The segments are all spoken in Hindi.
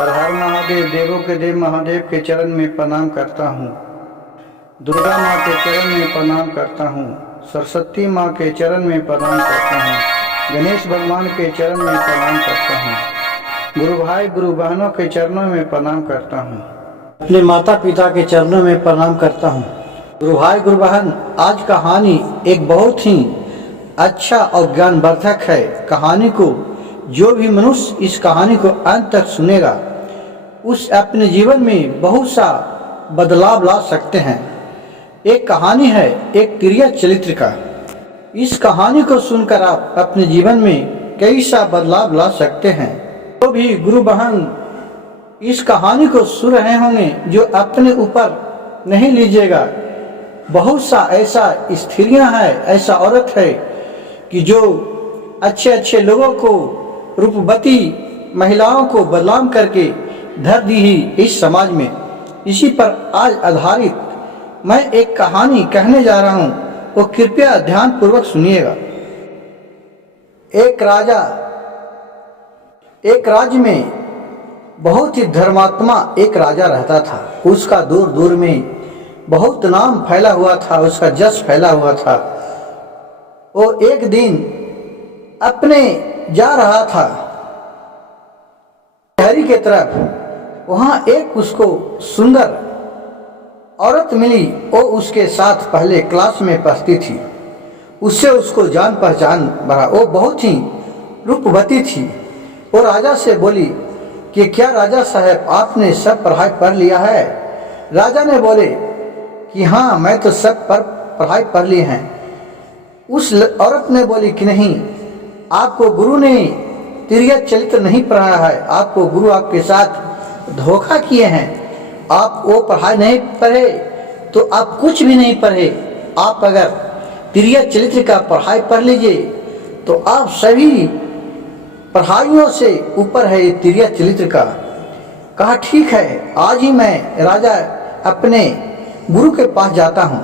हर हर महादेव, देवों के देव महादेव के चरण में प्रणाम करता हूँ। दुर्गा माँ के चरण में प्रणाम करता हूँ। सरस्वती माँ के चरण में प्रणाम करता हूँ। गणेश भगवान के चरण में प्रणाम करता हूँ। गुरु भाई गुरु बहनों के चरणों में प्रणाम करता हूँ। अपने माता पिता के चरणों में प्रणाम करता हूँ। गुरु भाई गुरु बहन, आज कहानी एक बहुत ही अच्छा और ज्ञानवर्धक है। कहानी को जो भी मनुष्य इस कहानी को अंत तक सुनेगा उस अपने जीवन में बहुत सा बदलाव ला सकते हैं। एक कहानी है एक क्रिया चरित्र का। इस कहानी को सुनकर आप अपने जीवन में कई सा बदलाव ला सकते हैं। तो भी गुरु बहन इस कहानी को सुन रहे होंगे जो अपने ऊपर नहीं लीजिएगा। बहुत सा ऐसा स्त्रियां हैं, ऐसा औरत है कि जो अच्छे अच्छे लोगों को, रूपवती महिलाओं को बदनाम करके धर दी ही इस समाज में। इसी पर आज आधारित मैं एक कहानी कहने जा रहा हूँ, वो कृपया ध्यान पूर्वक सुनिएगा। एक राज्य में बहुत ही धर्मात्मा एक राजा रहता था। उसका दूर दूर में बहुत नाम फैला हुआ था, उसका जस फैला हुआ था। वो एक दिन अपने जा रहा था शहरी के तरफ। वहां एक उसको सुंदर औरत मिली। वो उसके साथ पहले क्लास में पढ़ती थी। उससे उसको जान पहचान बढ़ा। वो बहुत ही रूपवती थी। वो राजा से बोली कि क्या राजा साहब आपने सब पढ़ाई पढ़ लिया है? राजा ने बोले कि हाँ, मैं तो सब पढ़ाई पढ़ ली है। उस औरत ने बोली कि नहीं, आपको गुरु ने क्रिया चरित्र नहीं पढ़ाया है। आपको गुरु आपके साथ धोखा किए हैं। आप वो पढ़ाई नहीं पढ़े तो आप कुछ भी नहीं पढ़े। आप अगर क्रिया चरित्र का पढ़ाई पढ़ लीजिए तो आप सभी पढ़ाइयों से ऊपर है ये क्रिया चरित्र का। कहा ठीक है, आज ही मैं राजा अपने गुरु के पास जाता हूँ।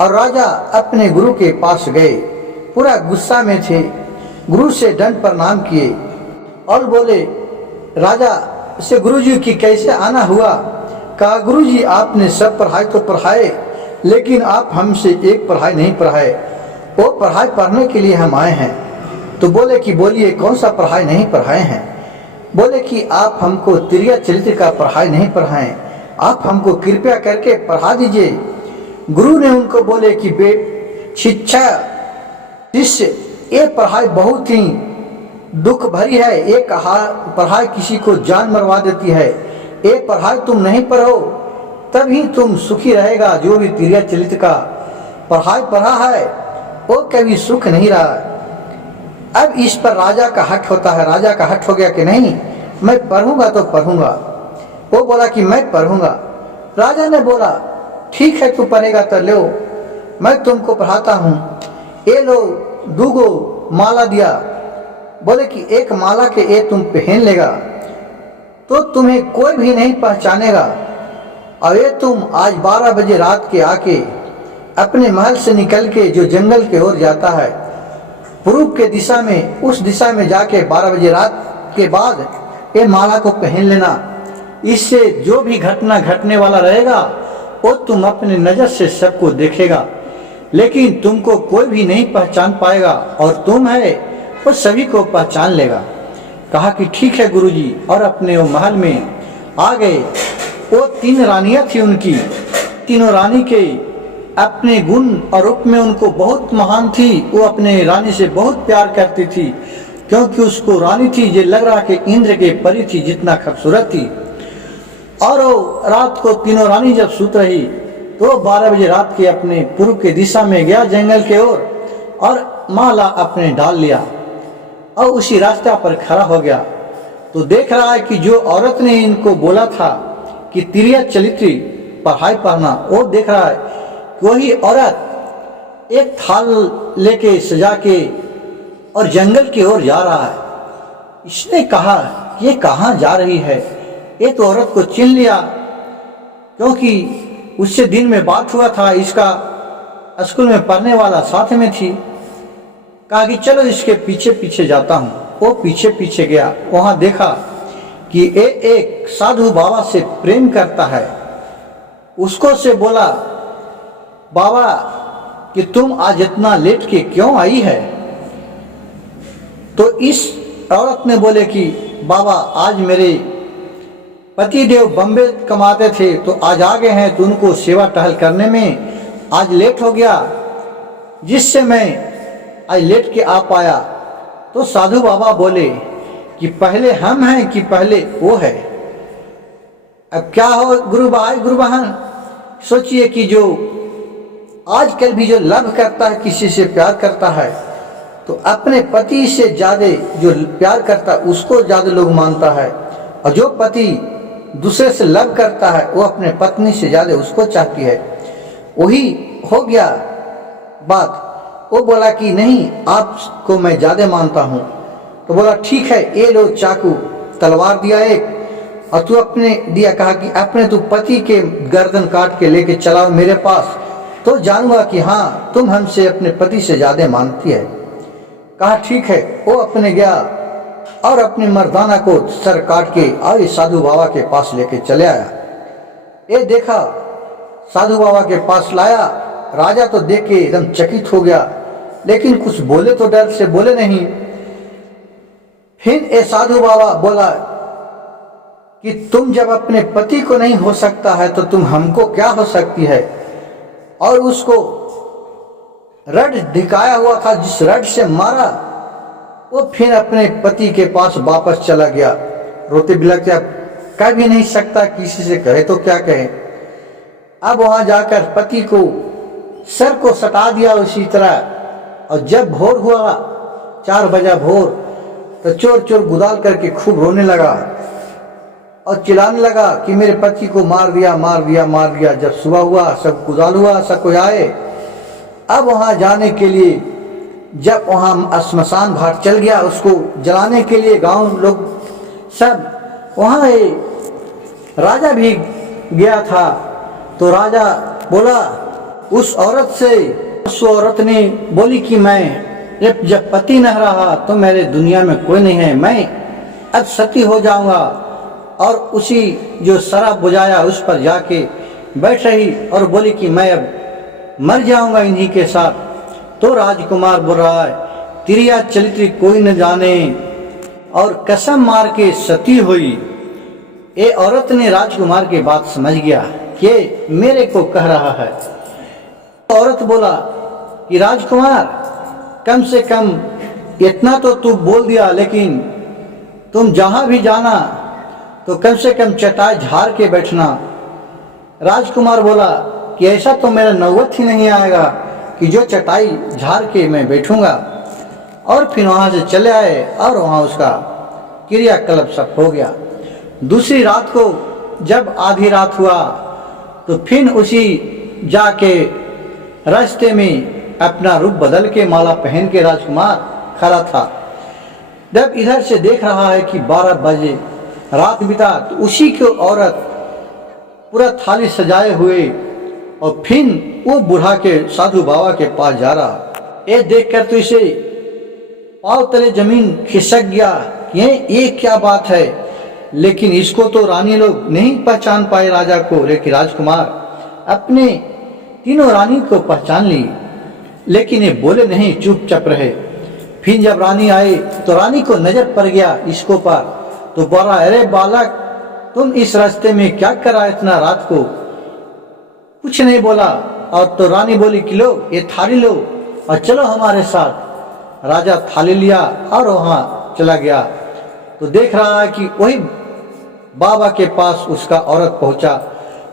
और राजा अपने गुरु के पास गए। पूरा गुस्सा में थे। गुरु से दंड प्रणाम किए और बोले राजा से, गुरुजी की कैसे आना हुआ? कहा गुरुजी आपने सब पढ़ाई तो पढ़ाए, लेकिन आप हमसे एक पढ़ाई नहीं पढ़ाए। वो पढ़ाई पढ़ने के लिए हम आए हैं। तो बोले कि बोलिए कौन सा पढ़ाई नहीं पढ़ाए हैं? बोले कि आप हमको क्रिया चरित्र का पढ़ाई नहीं पढ़ाएं, आप हमको कृपया करके पढ़ा दीजिए। गुरु ने उनको बोले कि शिक्षा शिष्य, ये पढ़ाई बहुत ही दुख भरी है। ये पढ़ाई किसी को जान मरवा देती है। ये पढ़ाई तुम नहीं पढ़ो तभी तुम सुखी रहेगा। जो भी क्रिया चरित्र का पढ़ाई पढ़ा है वो कभी सुख नहीं रहा। अब इस पर राजा का हट होता है। राजा का हट हो गया कि नहीं, मैं पढ़ूंगा तो पढ़ूंगा। वो बोला कि मैं पढ़ूंगा। राजा ने बोला ठीक है, तू पढ़ेगा तो लो, मैं तुमको पढ़ाता हूँ। ये लो, दूगो माला दिया। बोले कि एक माला के ये तुम पहन लेगा तो तुम्हें कोई भी नहीं पहचानेगा। और ये तुम आज 12 बजे रात के आके अपने महल से निकल के जो जंगल के ओर जाता है, पूर्व के दिशा में, उस दिशा में जाके 12 बजे रात के बाद ये माला को पहन लेना। इससे जो भी घटना घटने वाला रहेगा वो तुम अपने नजर से सबको देखेगा, लेकिन तुमको कोई भी नहीं पहचान पाएगा और तुम है वो सभी को पहचान लेगा। कहा कि ठीक है गुरुजी। और अपने वो महल में आ गए। वो 3 रानियां थी उनकी। तीनों रानी के अपने गुण और रूप में उनको बहुत महान थी। वो अपने रानी से बहुत प्यार करती थी, क्योंकि उसको रानी थी जो लग रहा कि इंद्र के परी थी, जितना खूबसूरत थी। और वो रात को तीनों रानी जब सूत रही तो 12 बजे रात के अपने पूर्व के दिशा में गया जंगल के ओर और माला अपने डाल लिया और उसी रास्ता पर खड़ा हो गया। तो देख रहा है कि जो औरत ने इनको बोला था कि क्रिया चरित्र पढ़ाई पढ़ना, वो देख रहा है कि वही औरत एक थाल लेके सजा के और जंगल की ओर जा रहा है। इसने कहा ये कहाँ जा रही है? ये तो औरत को चिन्ह लिया, क्योंकि उससे दिन में बात हुआ था। इसका स्कूल में पढ़ने वाला साथ में थी। कहा कि चलो इसके पीछे पीछे जाता हूँ। वो पीछे पीछे गया। वहां देखा कि ये एक साधु बाबा से प्रेम करता है। उसको से बोला, बाबा कि तुम आज इतना लेट के क्यों आई है? तो इस औरत ने बोले कि बाबा आज मेरे पति देव बम्बे कमाते थे तो आज आ गए हैं, तो उनको सेवा टहल करने में आज लेट हो गया, जिससे मैं आज लेट के आ पाया। तो साधु बाबा बोले कि पहले हम हैं कि पहले वो है? अब क्या हो गुरु भाई गुरु बहन, सोचिए कि जो आजकल भी जो लव करता है, किसी से प्यार करता है, तो अपने पति से ज़्यादा जो प्यार करता है उसको ज़्यादा लोग मानता है, और जो पति दूसरे से लव करता है वो अपने पत्नी से ज़्यादा उसको चाहती है। वही हो गया बात। वो बोला कि नहीं, आपको मैं ज़्यादा मानता हूँ। तो बोला ठीक है, ये लो चाकू, तलवार दिया एक, और तू अपने दिया, कहा कि अपने तू पति के गर्दन काट के लेके चलाओ मेरे पास, तो जानूंगा कि हाँ तुम हमसे अपने पति से ज़्यादा मानती है। कहा ठीक है। वो अपने गया और अपनी मर्दाना को सर काट के और साधु बाबा के पास लेके चले आया। ये देखा, साधु बाबा के पास लाया। राजा तो देख के एकदम चकित हो गया, लेकिन कुछ बोले तो डर से बोले नहीं। फिर ये साधु बाबा बोला कि तुम जब अपने पति को नहीं हो सकता है तो तुम हमको क्या हो सकती है? और उसको रड दिखाया हुआ था, जिस रड से मारा वो फिर अपने पति के पास वापस चला गया। रोते बिलखते, अब कह भी नहीं सकता, किसी से कहे तो क्या कहे। अब वहां जाकर पति को सर को सटा दिया उसी तरह। और जब भोर हुआ, 4 बजा भोर, तो चोर चोर गुदाल करके खूब रोने लगा और चिल्लाने लगा कि मेरे पति को मार दिया मार दिया मार दिया। जब सुबह हुआ, सब गुदाल हुआ, सब कोई आए। अब वहां जाने के लिए, जब वहां श्मशान घाट चल गया, उसको जलाने के लिए गांव लोग सब, वहां राजा भी गया था। तो राजा बोला उस औरत से, उस औरत ने बोली कि मैं जब पति न रहा तो मेरे दुनिया में कोई नहीं है, मैं अब सती हो जाऊंगा। और उसी जो शराब बुझाया उस पर जाके बैठ रही और बोली कि मैं अब मर जाऊंगा इन्हीं के साथ। तो राजकुमार बोल रहा है, तिरिया चरित्र कोई न जाने, और कसम मार के सती हुई। ये औरत ने राजकुमार की बात समझ गया कि मेरे को कह रहा है। औरत बोला कि राजकुमार, कम से कम इतना तो तू बोल दिया, लेकिन तुम जहां भी जाना तो कम से कम चटाई झाड़ के बैठना। राजकुमार बोला कि ऐसा तो मेरा नौबत ही नहीं आएगा कि जो चटाई झाड़ के मैं बैठूंगा। और फिर वहां से चले आए और वहां उसका क्रियाकलाप सब हो गया। दूसरी रात को जब आधी रात हुआ तो फिर उसी जाके रास्ते में अपना रूप बदल के माला पहन के राजकुमार खड़ा था। जब इधर से देख रहा है कि 12 बजे रात बिता, तो उसी की औरत पूरा थाली सजाए हुए और फिर वो बूढ़ा के साधु बाबा के पास जा रहा। ये देखकर तो इसे पांव तले जमीन खिसक गया कि ये क्या बात है। लेकिन इसको तो रानी लोग नहीं पहचान पाए राजा को, लेकिन राजकुमार अपने तीनों रानी को पहचान ली, लेकिन ये बोले नहीं, चुपचाप रहे। फिर जब रानी आई तो रानी को नजर पड़ गया इसको पर, तो बोला, अरे बालक, तुम इस रास्ते में क्या करा इतना रात को? कुछ नहीं बोला। और तो रानी बोली कि लो ये थाली लो और चलो हमारे साथ। राजा थाली लिया और वहां चला गया। तो देख रहा है कि वही बाबा के पास उसका औरत पहुंचा।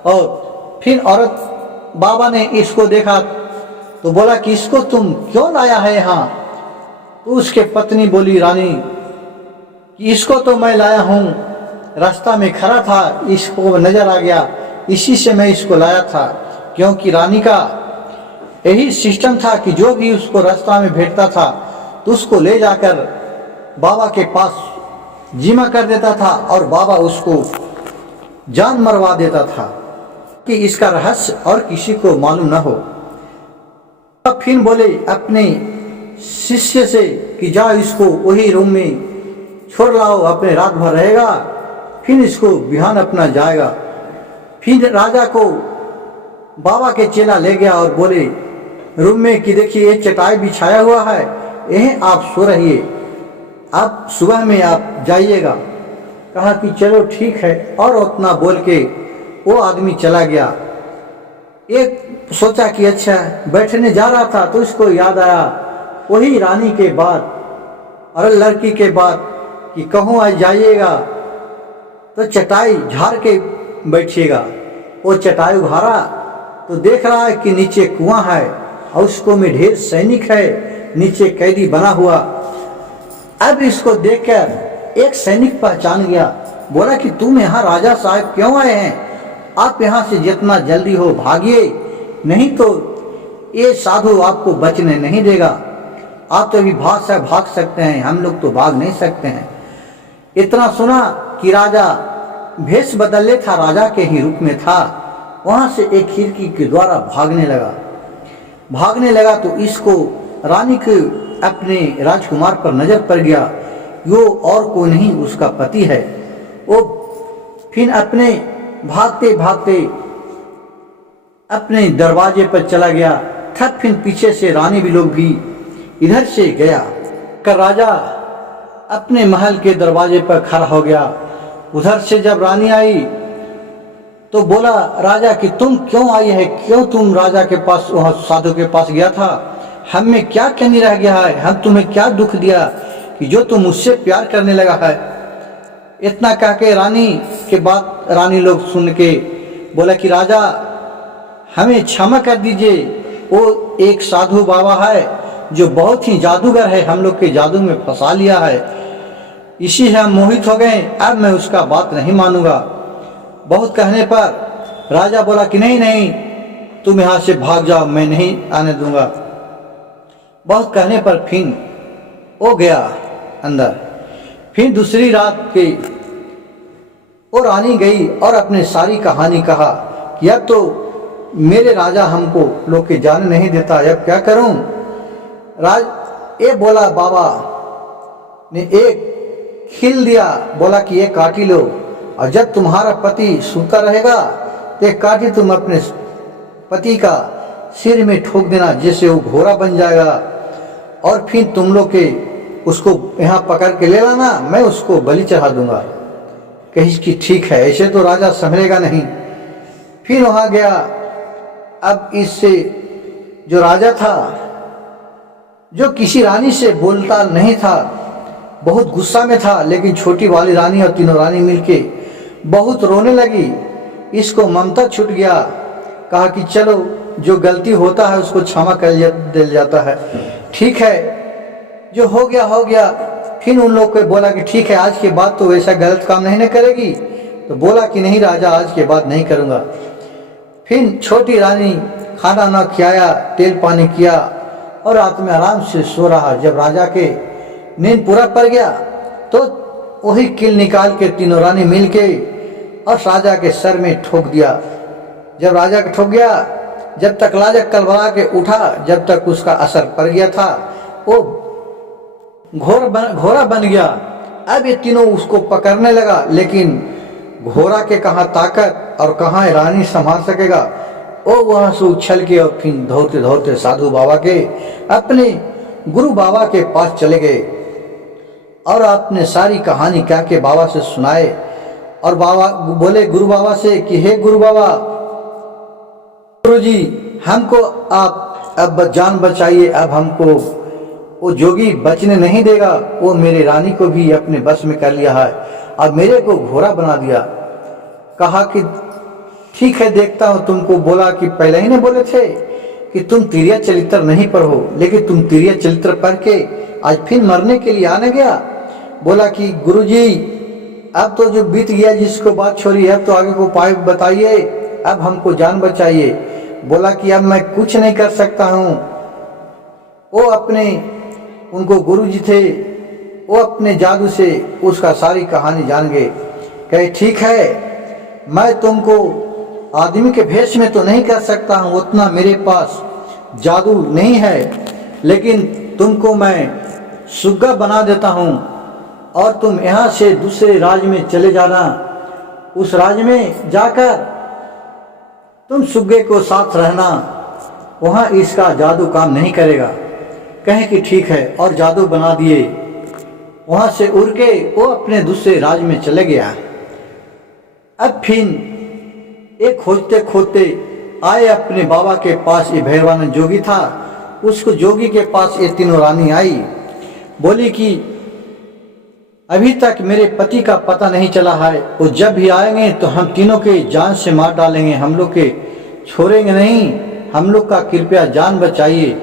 और फिर औरत, बाबा ने इसको देखा तो बोला कि इसको तुम क्यों लाया है यहाँ? तो उसके पत्नी बोली, रानी, कि इसको तो मैं लाया हूँ, रास्ता में खड़ा था, इसको नजर आ गया, इसी से मैं इसको लाया था। क्योंकि रानी का यही सिस्टम था कि जो भी उसको रास्ता में भेटता था तो उसको ले जाकर बाबा के पास जिमा कर देता था और बाबा उसको जान मरवा देता था कि इसका रहस्य और किसी को मालूम न हो। तब फिर बोले अपने शिष्य से कि जाओ इसको वही रूम में छोड़ लाओ, अपने रात भर रहेगा फिर इसको बिहान अपना जाएगा। फिर राजा को बाबा के चेला ले गया और बोले रूम में कि देखिए ये चटाई बिछाया हुआ है, यहीं आप सो रहिए, आप सुबह में आप जाइएगा। कहा कि चलो ठीक है, और उतना बोल के वो आदमी चला गया। एक सोचा कि अच्छा बैठने जा रहा था तो इसको याद आया वही रानी के बात और लड़की के बात कि कहूँ आज जाइएगा तो चटाई झाड़ के बैठिएगा। वो चटाई उघारा तो देख रहा है कि नीचे कुआं है और उसको में ढेर सैनिक है, नीचे कैदी बना हुआ। अब इसको देखकर एक सैनिक पहचान गया, बोला कि तुम यहाँ राजा साहब क्यों आए हैं? आप यहाँ से जितना जल्दी हो भागिए, नहीं तो ये साधु आपको बचने नहीं देगा। आप तो अभी भाग सकते हैं, हम लोग तो भाग नहीं सकते हैं। इतना सुना कि राजा भेष बदले था, राजा के ही रूप में था, वहां से एक खिड़की के द्वारा भागने लगा तो इसको रानी के अपने राजकुमार पर नजर पड़ गया। यो और कोई नहीं उसका पति है। वो फिर अपने भागते भागते अपने दरवाजे पर चला गया। तब फिर पीछे से रानी भी लोग भी इधर से गया कर राजा अपने महल के दरवाजे पर खड़ा हो गया। उधर से जब रानी आई तो बोला राजा कि तुम क्यों आई है, क्यों तुम राजा के पास वहाँ साधु के पास गया था? हम में क्या कमी रह गया है? हम तुम्हें क्या दुख दिया कि जो तुम मुझसे प्यार करने लगा है? इतना कह के रानी के बात रानी लोग सुन के बोला कि राजा हमें क्षमा कर दीजिए, वो एक साधु बाबा है जो बहुत ही जादूगर है, हम लोग के जादू में फंसा लिया है, इसी से हम मोहित हो गए, अब मैं उसका बात नहीं मानूंगा। बहुत कहने पर राजा बोला कि नहीं नहीं, तुम यहाँ से भाग जाओ, मैं नहीं आने दूंगा। बहुत कहने पर फिर वो गया अंदर। फिर दूसरी रात के वो रानी गई और अपने सारी कहानी कहा कि अब तो मेरे राजा हमको लोग के जाने नहीं देता, अब क्या करूं? ये बोला बाबा ने एक खिल दिया, बोला कि ये काटी लो और जब तुम्हारा पति सूता रहेगा तो एक काटी तुम अपने पति का सिर में ठोक देना, जैसे वो घोड़ा बन जाएगा, और फिर तुम लोग के उसको यहाँ पकड़ के ले लाना, मैं उसको बलि चढ़ा दूंगा। कही कि ठीक है, ऐसे तो राजा संभलेगा नहीं। फिर वहां गया। अब इससे जो राजा था, जो किसी रानी से बोलता नहीं था, बहुत गुस्सा में था, लेकिन छोटी वाली रानी और तीनों रानी मिलके बहुत रोने लगी। इसको ममता छूट गया। कहा कि चलो जो गलती होता है उसको क्षमा कर दिया जाता है, ठीक है, जो हो गया हो गया। फिर उन लोग को बोला कि ठीक है, आज के बाद तो वैसा गलत काम नहीं करेगी। तो बोला कि नहीं राजा, आज के बाद नहीं करूँगा। फिर छोटी रानी खाना ना खिलाया, तेल पानी किया और रात में आराम से सो रहा। जब राजा के नींद पूरा पड़ गया तो वही किल निकाल के तीनों रानी मिल के और राजा के सर में ठोक दिया। जब राजा के ठोक गया, जब तक राजा कलबला के उठा, जब तक उसका असर पड़ गया था, वो घोड़ा बन गया। अब ये तीनों उसको पकड़ने लगा, लेकिन घोड़ा के कहाँ ताकत और कहाँ रानी संभाल सकेगा। वो वहां से उछल के और फिर दौड़ते दौड़ते साधु बाबा के अपने गुरु बाबा के पास चले गए और आपने सारी कहानी कह के बाबा से सुनाए। और बाबा बोले गुरु बाबा से कि हे गुरु बाबा, गुरु जी हमको आप अब जान बचाइए, अब हमको वो जोगी बचने नहीं देगा, वो मेरे रानी को भी अपने बस में कर लिया है और मेरे को घोड़ा बना दिया। कहा कि ठीक है, देखता हूँ। तुमको बोला कि पहले ही ने बोले थे कि तुम तिरिया चरित्र नहीं पढ़ो, लेकिन तुम तिरिया चरित्र पढ़ के आज फिर मरने के लिए आने गया। बोला कि गुरुजी अब तो जो बीत गया जिसको बात छोड़ी, अब तो आगे को उपाय बताइए, अब हमको जान बचाइए। बोला कि अब मैं कुछ नहीं कर सकता हूँ। वो अपने उनको गुरुजी थे, वो अपने जादू से उसका सारी कहानी जान गए। कहे ठीक है, मैं तुमको आदमी के भेष में तो नहीं कर सकता हूँ, उतना मेरे पास जादू नहीं है, लेकिन तुमको मैं सुग्गा बना देता हूँ और तुम यहाँ से दूसरे राज्य में चले जाना। उस राज्य में जाकर तुम सुग्गे को साथ रहना, वहाँ इसका जादू काम नहीं करेगा। कहें कि ठीक है, और जादू बना दिए। वहाँ से उड़ के वो अपने दूसरे राज्य में चले गया। अब फिर एक खोजते खोजते आए अपने बाबा के पास। ये भैरवानंद जोगी था, उसको जोगी के पास ये तीनों रानी आई, बोली कि अभी तक मेरे पति का पता नहीं चला है, वो जब भी आएंगे तो हम तीनों के जान से मार डालेंगे, हम लोग के छोड़ेंगे नहीं, हम लोग का कृपया जान बचाइए।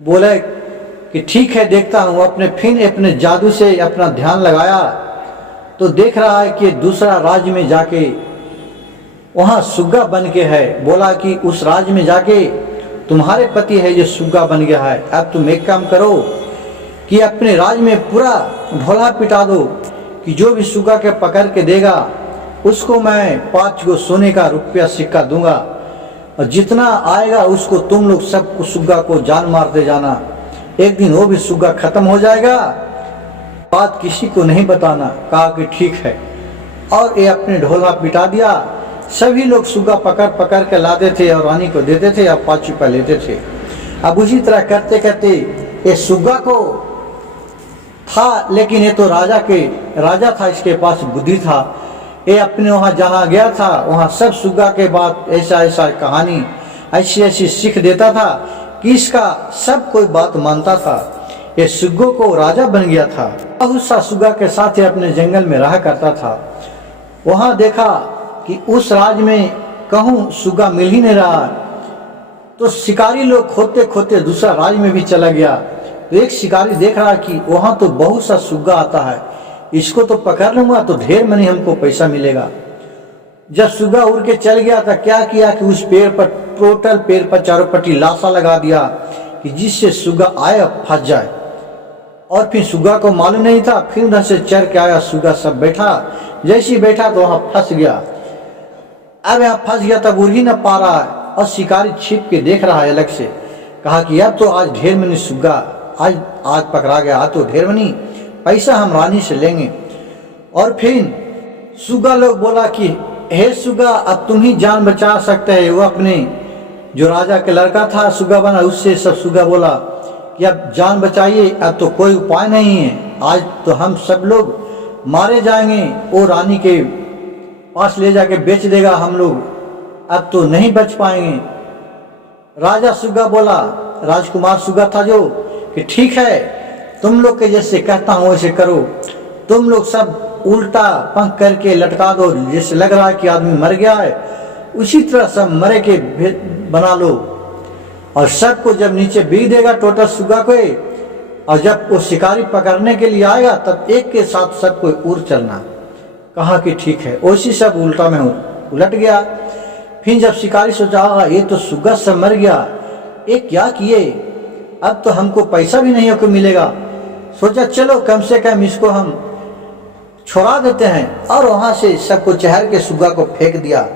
बोले कि ठीक है, देखता हूँ। अपने जादू से अपना ध्यान लगाया तो देख रहा है कि दूसरा राज्य में जाके वहाँ सुग्गा बन के है। बोला कि उस राज्य में जाके तुम्हारे पति है जो सुग्गा बन गया है, अब तुम एक काम करो कि अपने राज्य में पूरा ढोला पिटा दो कि जो भी सुग्गा के पकड़ के देगा उसको मैं 5 गो सोने का रुपया सिक्का दूंगा, और जितना आएगा उसको तुम लोग सब सुग्गा को जान मारते जाना। एक दिन वो भी सुग्गा खत्म हो जाएगा, बात किसी को नहीं बताना। कहा कि ठीक है, और ये अपने ढोला पिटा दिया। सभी लोग सुग्गा पकड़ पकड़ के लाते थे और रानी को देते थे, या 5 रुपया लेते थे। अब उसी तरह करते करते ये सुग्गा को था, लेकिन ये तो राजा था, इसके पास बुद्धि था। ये अपने वहाँ जहाँ गया था वहाँ सब सुग्गा के बाद ऐसा कहानी ऐसी सीख देता था कि इसका सब कोई बात मानता था। ये सुग्गो को राजा बन गया था। बहुत सा सुग्गा के साथ ये अपने जंगल में रहा करता था। वहाँ देखा कि उस राज्य में कहूँ सुग्गा मिल ही नहीं रहा, तो शिकारी लोग खोदते खोदते दूसरा राज्य में भी चला गया। तो एक शिकारी देख रहा कि वहाँ तो बहुत सा सुग्गा आता है, इसको तो पकड़ लूंगा तो ढेर मनी हमको पैसा मिलेगा। जब सुग्गा उड़ के चल गया था, क्या किया कि उस पेड़ पर, टोटल पेड़ पर चारों पट्टी लाशा लगा दिया कि जिससे सुग्गा आए फंस जाए। और फिर सुग्गा को मालूम नहीं था, फिर उधर से चढ़ के आया सुग्गा, सब बैठा। जैसे ही बैठा तो वहाँ फंस गया। अब यहाँ फंस गया तब उड़ ही न पा रहा है, और शिकारी छिप के देख रहा है अलग से। कहा कि अब तो आज ढेर मनी सुग्गा आज पकड़ा गया, आज तो ढेर मनी पैसा हम रानी से लेंगे। और फिर सुग्गा लोग बोला कि हे सुग्गा, अब तुम ही जान बचा सकते हैं। वो अपने जो राजा के लड़का था सुग्गा बना, उससे सब सुग्गा बोला कि अब जान बचाइए, अब तो कोई उपाय नहीं है, आज तो हम सब लोग मारे जाएंगे। वो रानी के पास ले जाके बेच देगा हम लोग, अब तो नहीं बच पाएंगे। राजा सुग्गा बोला, राजकुमार सुग्गा था जो, कि ठीक है, तुम लोग के जैसे कहता हूँ वैसे करो। तुम लोग सब उल्टा पंख करके लटका दो, जैसे लग रहा है कि आदमी मर गया है, उसी तरह सब मरे के बना लो। और सबको जब नीचे बीग देगा टोटल सुग्गा को, और जब वो शिकारी पकड़ने के लिए आएगा तब एक के साथ सबको उड़ चलना। कहा कि ठीक है। उसी सब उल्टा में उलट गया। फिर जब शिकारी सोचा ये तो सुग्गा सब मर गया, ये क्या किए, अब तो हमको पैसा भी नहीं होकर मिलेगा। सोचा चलो कम से कम इसको हम छोड़ा देते हैं, और वहाँ से सबको चहर के सुग्गा को फेंक दिया।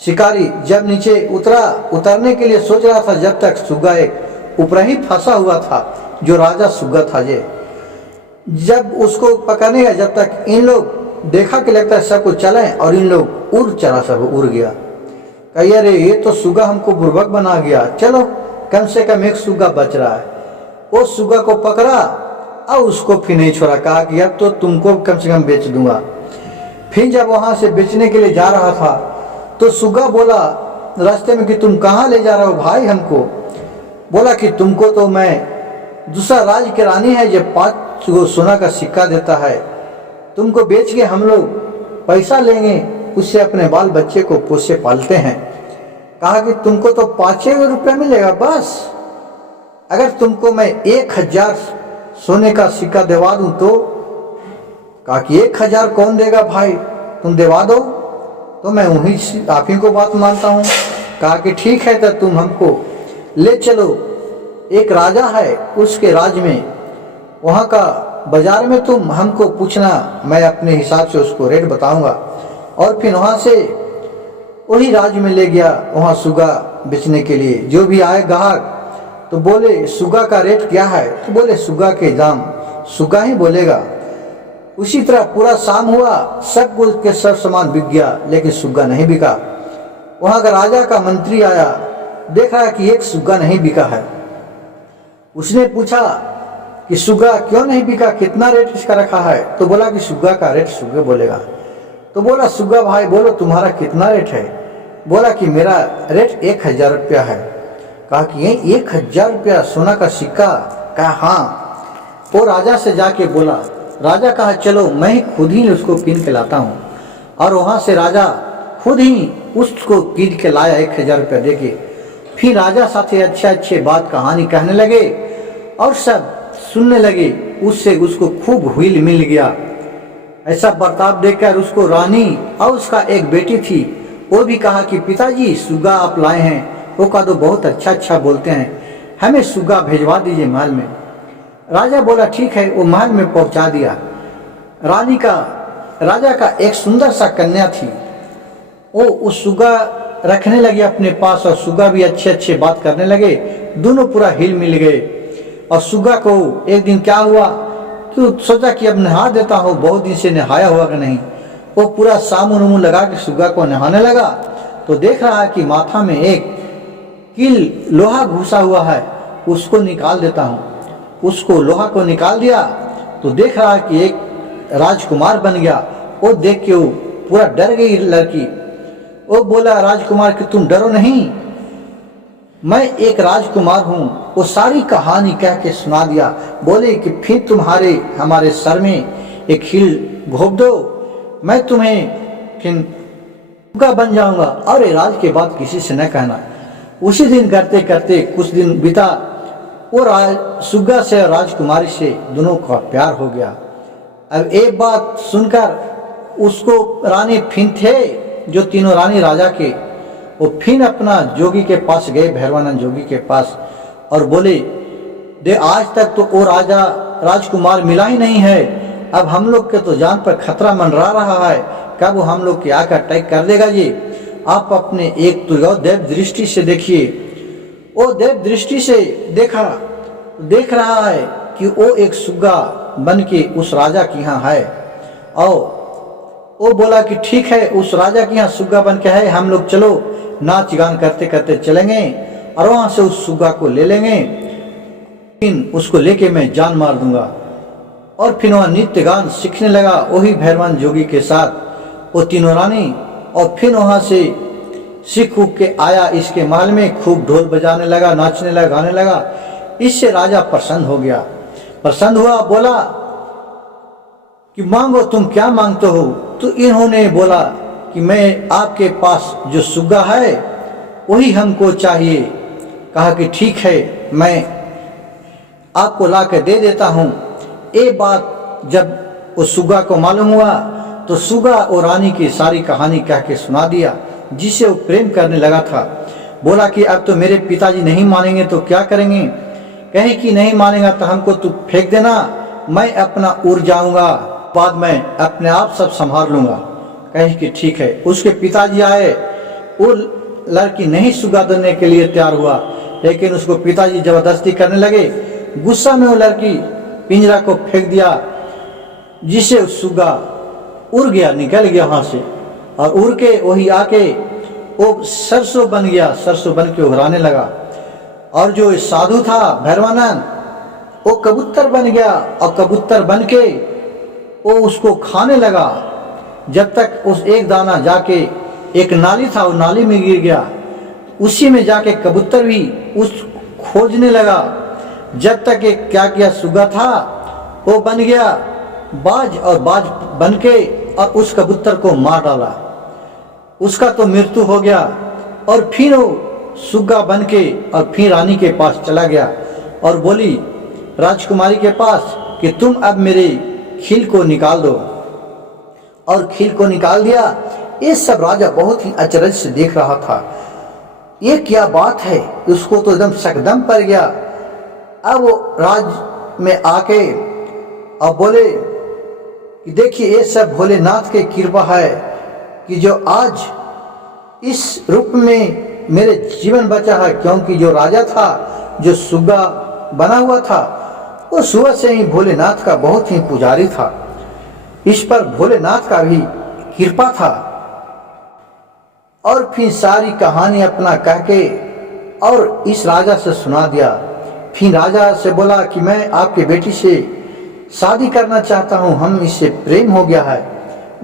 शिकारी जब नीचे उतरने के लिए सोच रहा था, जब तक सुग्गा एक ऊपर ही फंसा हुआ था, जो राजा सुग्गा था जे। जब उसको पकड़ने गया, जब तक इन लोग देखा कि लगता है सबको चले, और इन लोग उड़ चला, सब उड़ गया। कही अरे ये तो सुग्गा हमको बुर्बक बना गया, चलो कम से कम एक सुग्गा बच रहा है। वो सुग्गा को पकड़ा और उसको फिर नहीं छोड़ा। कहा कि अब तो तुमको कम से कम बेच दूंगा। फिर जब वहां से बेचने के लिए जा रहा था तो सुग्गा बोला रास्ते में कि तुम कहाँ ले जा रहे हो भाई हमको। बोला कि तुमको तो मैं दूसरा राज्य की रानी है, जब 5 गो सोना का सिक्का देता है, तुमको बेच के हम लोग पैसा लेंगे, उससे अपने बाल बच्चे को पोसे पालते हैं। कहा कि तुमको तो 5 रुपया मिलेगा बस, अगर तुमको मैं 1000 सोने का सिक्का दिवा दूं तो। कहा कि 1000 कौन देगा भाई, तुम दिवा दो तो मैं वहीं आप ही को बात मानता हूँ। कहा कि ठीक है, तो तुम हमको ले चलो, एक राजा है उसके राज्य में, वहाँ का बाजार में तुम हमको पूछना, मैं अपने हिसाब से उसको रेट बताऊंगा। और फिर वहाँ से वही राज्य में ले गया, वहाँ सुग्गा बेचने के लिए। जो भी आए ग्राहक तो बोले सुग्गा का रेट क्या है, तो बोले सुग्गा के दाम सुग्गा ही बोलेगा। उसी तरह पूरा शाम हुआ, सब कुछ के सब सामान बिक गया, लेकिन सुग्गा नहीं बिका। वहां का राजा का मंत्री आया, देख रहा कि एक सुग्गा नहीं बिका है। उसने पूछा कि सुग्गा क्यों नहीं बिका, कितना रेट इसका रखा है? तो बोला कि सुग्गा का रेट सुग्गा बोलेगा। तो बोला सुग्गा भाई बोलो तुम्हारा कितना रेट है? बोला कि मेरा रेट 1000 रुपया है। कहा कि ये 1000 रुपया सोना का सिक्का? कहा हाँ। वो राजा से जाके बोला, राजा कहा चलो मैं ही खुद ही उसको कीन के लाता हूँ। और वहाँ से राजा खुद ही उसको कीन के लाया 1000 रुपया दे के। फिर राजा साथे अच्छे अच्छे बात कहानी कहने लगे और सब सुनने लगे। उससे उसको खूब हुईल मिल गया। ऐसा बर्ताव देखकर उसको रानी और उसका एक बेटी थी, वो भी कहा कि पिताजी सुग्गा आप लाए हैं, वो कहा तो बहुत अच्छा बोलते हैं, हमें सुग्गा भेजवा दीजिए महल में। राजा बोला ठीक है, वो महल में पहुंचा दिया। राजा का एक सुंदर सा कन्या थी, वो उस सुग्गा रखने लगे अपने पास और सुग्गा भी अच्छे बात करने लगे। दोनों पूरा हिल मिल गए। और सुग्गा को एक दिन क्या हुआ कि सोचा कि अब नहा देता हो, बहुत दिन से नहाया हुआ कि नहीं। वो पूरा साबुन लगा के सुग्गा को नहाने लगा तो देख रहा है कि माथा में एक कील लोहा घुसा हुआ है, उसको निकाल देता हूँ। उसको लोहा को निकाल दिया तो देख रहा है कि एक राजकुमार बन गया। वो देख के वो पूरा डर गई लड़की। वो बोला राजकुमार कि तुम डरो नहीं, मैं एक राजकुमार हूँ। वो सारी कहानी कह के सुना दिया। बोले कि फिर हमारे सर में एक खील घोंप दो, मैं तुम्हें फिर सुग्गा बन जाऊंगा और ये राज के बाद किसी से न कहना। उसी दिन करते करते कुछ दिन बीता। वो सुग्गा से और राजकुमारी से दोनों का प्यार हो गया। अब एक बात सुनकर उसको रानी फिर थे जो तीनों रानी राजा के, वो फिर अपना जोगी के पास गए, भैरवानंद जोगी के पास, और बोले दे आज तक तो वो राजकुमार मिला ही नहीं है। अब हम लोग के तो जान पर खतरा मंडरा रहा है, कब वो हम लोग के आकर अटैक कर देगा जी। आप अपने एक तो देव दृष्टि से देखिए। वो देव दृष्टि से देख रहा है कि वो एक सुग्गा बन के उस राजा के यहाँ है। और वो बोला कि ठीक है, उस राजा के यहाँ सुग्गा बन के है, हम लोग चलो नाच गान करते करते चलेंगे और वहां से उस सुग्गा को ले लेंगे, फिर उसको लेके मैं जान मार दूंगा। और फिर वहाँ नृत्य गान सीखने लगा वही भैरवान जोगी के साथ वो तीनों रानी। और फिर वहां से सीख के आया इसके महल में, खूब ढोल बजाने लगा, नाचने लगा, गाने लगा। इससे राजा प्रसन्न हो गया। प्रसन्न हुआ, बोला कि मांगो तुम क्या मांगते हो? तो इन्होंने बोला कि मैं आपके पास जो सुग्गा है वही हमको चाहिए। कहा कि ठीक है, मैं आपको ला के दे देता हूँ। ये बात जब उस सुग्गा को मालूम हुआ तो सुग्गा और रानी की सारी कहानी कह के सुना दिया, जिसे वो प्रेम करने लगा था। बोला कि अब तो मेरे पिताजी नहीं मानेंगे तो क्या करेंगे? कहे कि नहीं मानेगा तो हमको तू फेंक देना, मैं अपना उड़ जाऊंगा, बाद में अपने आप सब संभाल लूंगा। कहे कि ठीक है। उसके पिताजी आए, वो लड़की नहीं सुग्गा देने के लिए तैयार हुआ, लेकिन उसको पिताजी जबरदस्ती करने लगे। गुस्सा में वो लड़की पिंजरा को फेंक दिया, जिससे सुग्गा उड़ गया, निकल गया वहां से। और उड़ के वही आके वो सरसों बन गया, सरसों बन के उड़ाने लगा। और जो साधु था भैरवानंद, वो कबूतर बन गया और कबूतर बन के वो उसको खाने लगा, जब तक उस एक दाना जाके एक नाली था, वो नाली में गिर गया। उसी में जाके कबूतर भी उस खोजने लगा, जब तक एक क्या किया सुग्गा था वो बन गया बाज, और बाज बन के और उस कबूतर को मार डाला। उसका तो मृत्यु हो गया। और फिर वो सुग्गा बन के और फिर रानी के पास चला गया और बोली राजकुमारी के पास कि तुम अब मेरे खील को निकाल दो। और खील को निकाल दिया। ये सब राजा बहुत ही अचरज से देख रहा था, ये क्या बात है? उसको तो एकदम सकदम पड़ गया। अब वो राज में आके और बोले कि देखिए ये सब भोलेनाथ के कृपा है कि जो आज इस रूप में मेरे जीवन बचा है, क्योंकि जो राजा था जो सुग्गा बना हुआ था वो सुबह से ही भोलेनाथ का बहुत ही पुजारी था। इस पर भोलेनाथ का भी कृपा था। और फिर सारी कहानी अपना कह के और इस राजा से सुना दिया। फिर राजा से बोला कि मैं आपके बेटी से शादी करना चाहता हूँ, हम इससे प्रेम हो गया है।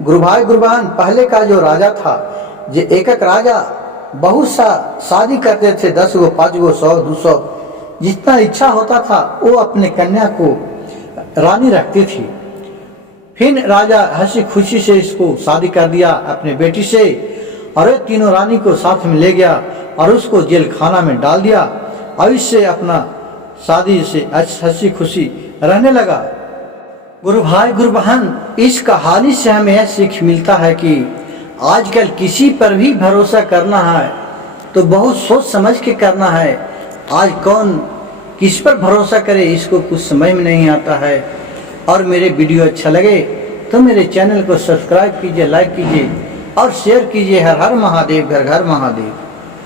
गुरु भाई गुरुबहन, पहले का जो राजा था, जो एक राजा बहुत सा शादी करते थे, 10 गो 5 गो 100 200 जितना इच्छा होता था वो अपने कन्या को रानी रखती थी। फिर राजा हंसी खुशी से इसको शादी कर दिया अपने बेटी से, और ये तीनों रानी को साथ में ले गया और उसको जेल खाना में डाल दिया और इससे अपना शादी से हंसी खुशी रहने लगा। गुरु भाई गुरु बहन, इस कहानी से हमें यह सीख मिलता है कि आजकल किसी पर भी भरोसा करना है तो बहुत सोच समझ के करना है। आज कौन किस पर भरोसा करे इसको कुछ समझ में नहीं आता है। और मेरे वीडियो अच्छा लगे तो मेरे चैनल को सब्सक्राइब कीजिए, लाइक कीजिए और शेयर कीजिए। हर हर महादेव, घर घर महादेव।